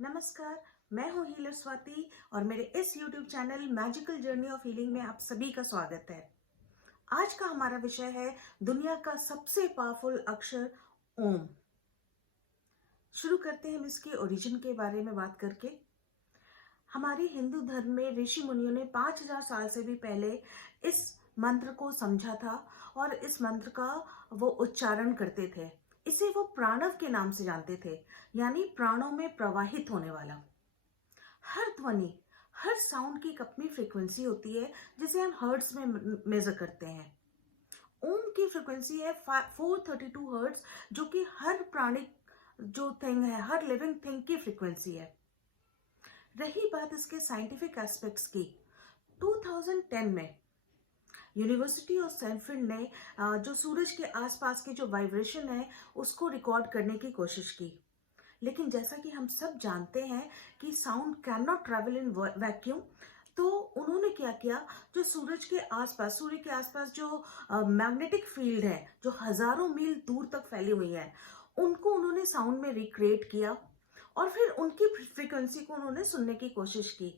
नमस्कार। मैं हूँ हीलर स्वाति और मेरे इस YouTube channel magical journey of healing में आप सभी का स्वागत है। आज का हमारा विषय है दुनिया का सबसे पावरफुल अक्षर ओम। शुरू करते हैं हम इसके ओरिजिन के बारे में बात करके। हमारे हिंदू धर्म में ऋषि मुनियों ने 5000 साल से भी पहले इस मंत्र को समझा था और इस मंत्र का वो उच्चारण करते थे। इसे वो प्राणव के नाम से जानते थे, यानी प्राणों में प्रवाहित होने वाला। हर ध्वनि, हर साउंड की एक अपनी फ्रीक्वेंसी होती है जिसे हम हर्ट्ज में मेजर करते हैं। ओम की फ्रीक्वेंसी है 432 हर्ट्ज, जो कि हर प्राणिक जो थिंग है, हर लिविंग थिंग की फ्रीक्वेंसी है। रही बात इसके साइंटिफिक एस्पेक्ट्स की, 2010 में यूनिवर्सिटी ऑफ सैनफील्ड ने जो सूरज के आसपास की जो वाइब्रेशन है उसको रिकॉर्ड करने की कोशिश की। लेकिन जैसा कि हम सब जानते हैं कि sound can not travel in vacuum, तो उन्होंने क्या किया, जो सूर्य के आसपास जो मैग्नेटिक फील्ड है जो हजारों मील दूर तक फैली हुई है, उनको उन्होंने साउंड में रिक्रिएट किया और फिर उनकी फ्रीक्वेंसी को उन्होंने सुनने की कोशिश की।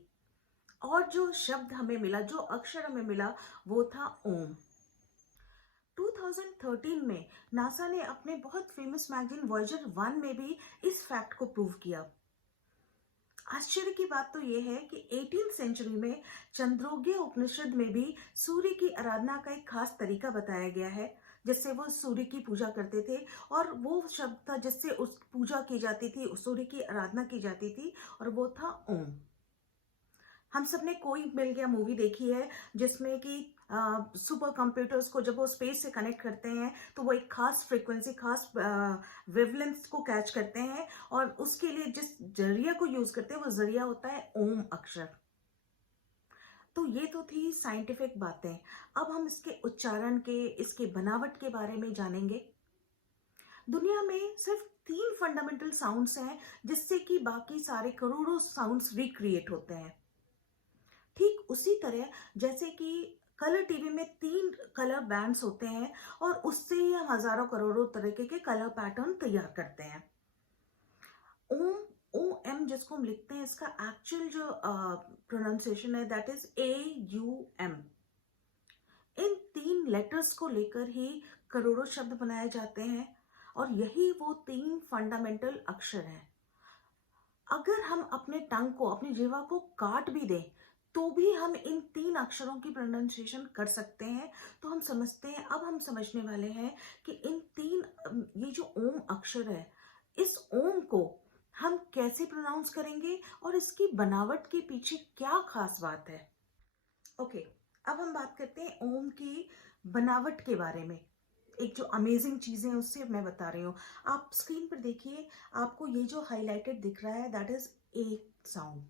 और जो शब्द हमें मिला, जो अक्षर हमें मिला, वो था ओम। 2013 में नासा ने अपने बहुत फेमस मैगजीन वॉयेजर 1 में भी इस फैक्ट को प्रूव किया। आश्चर्य की बात तो यह है कि 18th सेंचुरी में चंद्रोग्य उपनिषद में भी सूर्य की आराधना का एक खास तरीका बताया गया है, जिससे वो सूर्य की पूजा करते थे। और वो शब्द था जिससे उस पूजा की जाती थी, उस सूर्य की आराधना की जाती थी, और वो था ओम। हम सब ने कोई मिल गया मूवी देखी है, जिसमें कि सुपर कंप्यूटर्स को जब वो स्पेस से कनेक्ट करते हैं तो वो एक खास फ्रीक्वेंसी, खास वेवलेंथ को कैच करते हैं, और उसके लिए जिस जरिया को यूज करते हैं वो जरिया होता है ओम अक्षर। तो ये तो थी साइंटिफिक बातें। अब हम इसके उच्चारण के, इसके बनावट के बारे में जानेंगे। दुनिया में सिर्फ 3 फंडामेंटल साउंड्स हैं जिससे कि बाकी सारे करोड़ों साउंड्स रिक्रिएट होते हैं। ठीक उसी तरह जैसे कि कलर टीवी में 3 कलर बैंड्स होते हैं और उससे ही हम हजारों करोड़ों तरीके के कलर पैटर्न तैयार करते हैं। ओम, ओ एम जिसको हम लिखते हैं, इसका एक्चुअल जो प्रोनाउंसिएशन है that is AUM। In 3 letters को लेकर ही करोड़ों शब्द बनाए जाते हैं और यही वो 3 फंडामेंटल अक्षर हैं। अगर हम अपने टंग को, अपनी जीवा को काट भी दें तो भी हम इन 3 अक्षरों की प्रोनाउंसिएशन कर सकते हैं। तो हम समझते हैं, अब हम समझने वाले हैं कि इन 3 ये जो ओम अक्षर है, इस ओम को हम कैसे प्रोनाउंस करेंगे और इसकी बनावट के पीछे क्या खास बात है। ओके, अब हम बात करते हैं ओम की बनावट के बारे में। एक जो अमेजिंग चीजें हैं उससे मैं बता रही हूँ। आप स्क्रीन पर देखिए, आपको ये जो हाईलाइटेड दिख रहा है दैट इज ए साउंड।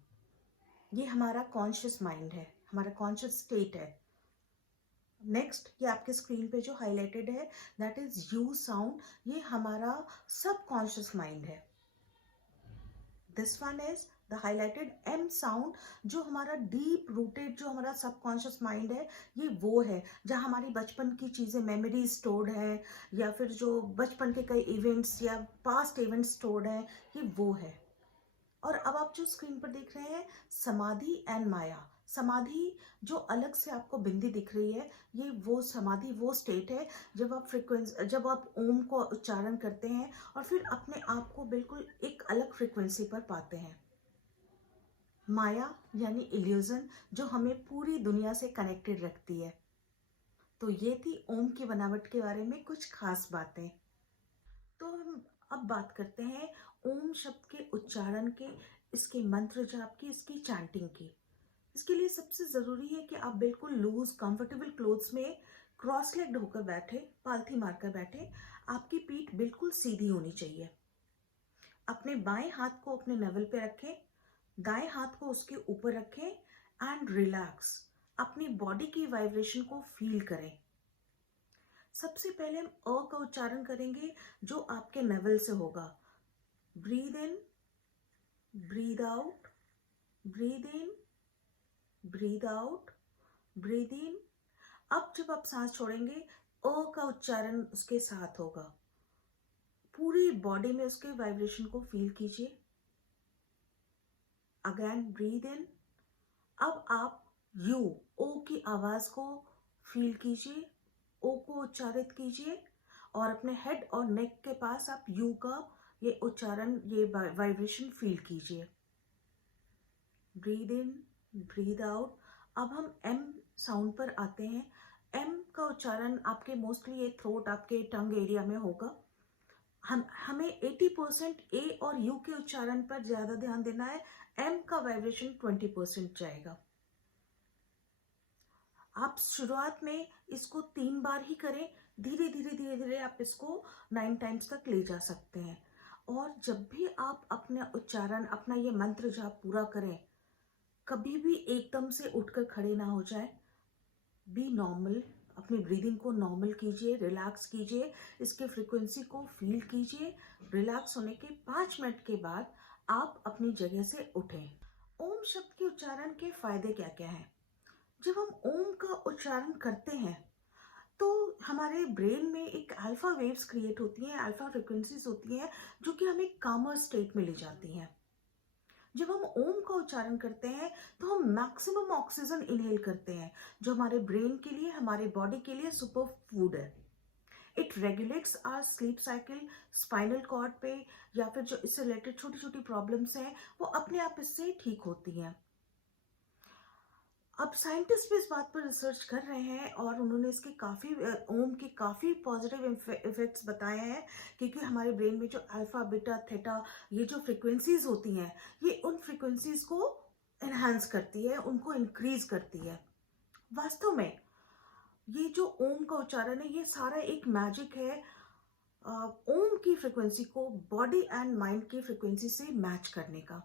ये हमारा कॉन्शियस माइंड है, हमारा कॉन्शियस स्टेट है। नेक्स्ट, ये आपके स्क्रीन पे जो हाईलाइटेड है दैट इज यू साउंड, ये हमारा सब कॉन्शियस माइंड है। This one is the highlighted M sound, जो हमारा डीप रूटेड, जो हमारा सबकॉन्शियस माइंड है, ये वो है जहाँ हमारी बचपन की चीजें, मेमोरी स्टोर्ड है, या फिर जो बचपन के कई इवेंट्स या पास्ट इवेंट्स स्टोर्ड है, ये वो है। और अब आप जो स्क्रीन पर देख रहे हैं समाधि एंड माया, समाधि जो अलग से आपको बिंदी दिख रही है, ये वो समाधि, वो स्टेट है जब आप ओम को उच्चारण करते हैं और फिर अपने आप को बिल्कुल एक अलग फ्रीक्वेंसी पर पाते हैं। माया यानी इल्यूजन, जो हमें पूरी दुनिया से कनेक्टेड रखती है। तो ये थी ओम की बनावट के बारे में कुछ खास बातें। तो हम अब बात करते हैं ओम शब्द के उच्चारण के, इसके मंत्र जाप की, इसकी चैंटिंग की। इसके लिए सबसे जरूरी है कि आप बिल्कुल लूज कंफर्टेबल क्लोथ्स में क्रॉस लेग्ड होकर बैठे, पालथी मारकर बैठे। आपकी पीठ बिल्कुल सीधी होनी चाहिए। अपने बाएं हाथ को अपने नेवल पे रखें, दाएं हाथ को उसके ऊपर रखें एंड रिलैक्स। अपनी बॉडी की वाइब्रेशन को फील करें। सबसे पहले हम अ का उच्चारण करेंगे जो आपके नेवल से होगा। Breathe in, breathe out, breathe in, breathe out, breathe in. अब जब आप सांस छोड़ेंगे, अ का उच्चारण उसके साथ होगा। पूरी बॉडी में उसके वाइब्रेशन को फील कीजिए। Again breathe in. अब आप यू, ओ की आवाज को फील कीजिए, ओ को उच्चारित कीजिए और अपने हेड और नेक के पास आप यू का ये उच्चारण, ये वाइब्रेशन फील कीजिए। Breathe in, breathe out. अब हम एम साउंड पर आते हैं। एम का उच्चारण आपके मोस्टली ये थ्रोट, आपके टंग एरिया में होगा। हमें 80% ए और यू के उच्चारण पर ज्यादा ध्यान देना है। एम का वाइब्रेशन 20% जाएगा। आप शुरुआत में इसको 3 बार ही करें, धीरे धीरे धीरे धीरे आप इसको 9 टाइम्स तक ले जा सकते हैं। और जब भी आप अपना उच्चारण, अपना ये मंत्र जाप पूरा करें, कभी भी एकदम से उठकर खड़े ना हो जाए। बी नॉर्मल, अपनी ब्रीदिंग को नॉर्मल कीजिए, रिलैक्स कीजिए, इसके फ्रीक्वेंसी को फील कीजिए। रिलैक्स होने के 5 मिनट के बाद आप अपनी जगह से उठें। ओम शब्द के उच्चारण के फायदे क्या क्या हैं? जब हम ओम का उच्चारण करते हैं तो हमारे ब्रेन में एक अल्फा वेव्स क्रिएट होती हैं, अल्फा फ्रिक्वेंसीज होती हैं, जो कि हमें कामर स्टेट में ले जाती हैं। जब हम ओम का उच्चारण करते हैं तो हम मैक्सिमम ऑक्सीजन इनहेल करते हैं, जो हमारे ब्रेन के लिए, हमारे बॉडी के लिए सुपर फूड है। It regulates our sleep cycle. Spinal cord पे या फिर जो इससे रिलेटेड छोटी छोटी प्रॉब्लम्स हैं, वो अपने आप इससे ठीक होती हैं। अब साइंटिस्ट भी इस बात पर रिसर्च कर रहे हैं और उन्होंने इसके काफ़ी ओम के काफ़ी पॉजिटिव इफेक्ट्स बताए हैं, क्योंकि हमारे ब्रेन में जो अल्फा बीटा थीटा ये जो फ्रिक्वेंसीज होती हैं, ये उन फ्रिक्वेंसीज को एनहांस करती है, उनको इंक्रीज करती है। वास्तव में ये जो ओम का उच्चारण है, ये सारा एक मैजिक है ओम की फ्रिक्वेंसी को बॉडी एंड माइंड की फ्रिक्वेंसी से मैच करने का।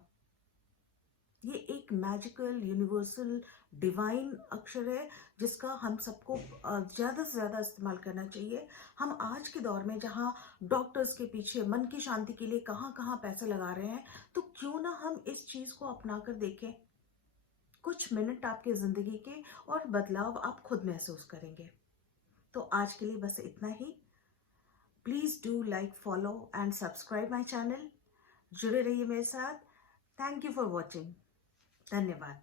ये एक मैजिकल, यूनिवर्सल, डिवाइन अक्षर है, जिसका हम सबको ज़्यादा से ज़्यादा इस्तेमाल करना चाहिए। हम आज के दौर में जहाँ डॉक्टर्स के पीछे मन की शांति के लिए कहाँ कहाँ पैसे लगा रहे हैं, तो क्यों ना हम इस चीज़ को अपना कर देखें। कुछ मिनट आपके ज़िंदगी के और बदलाव आप खुद महसूस करेंगे। तो आज के लिए बस इतना ही। Please do like, follow and subscribe my channel. जुड़े रहिए मेरे साथ। Thank you for watching. धन्यवाद।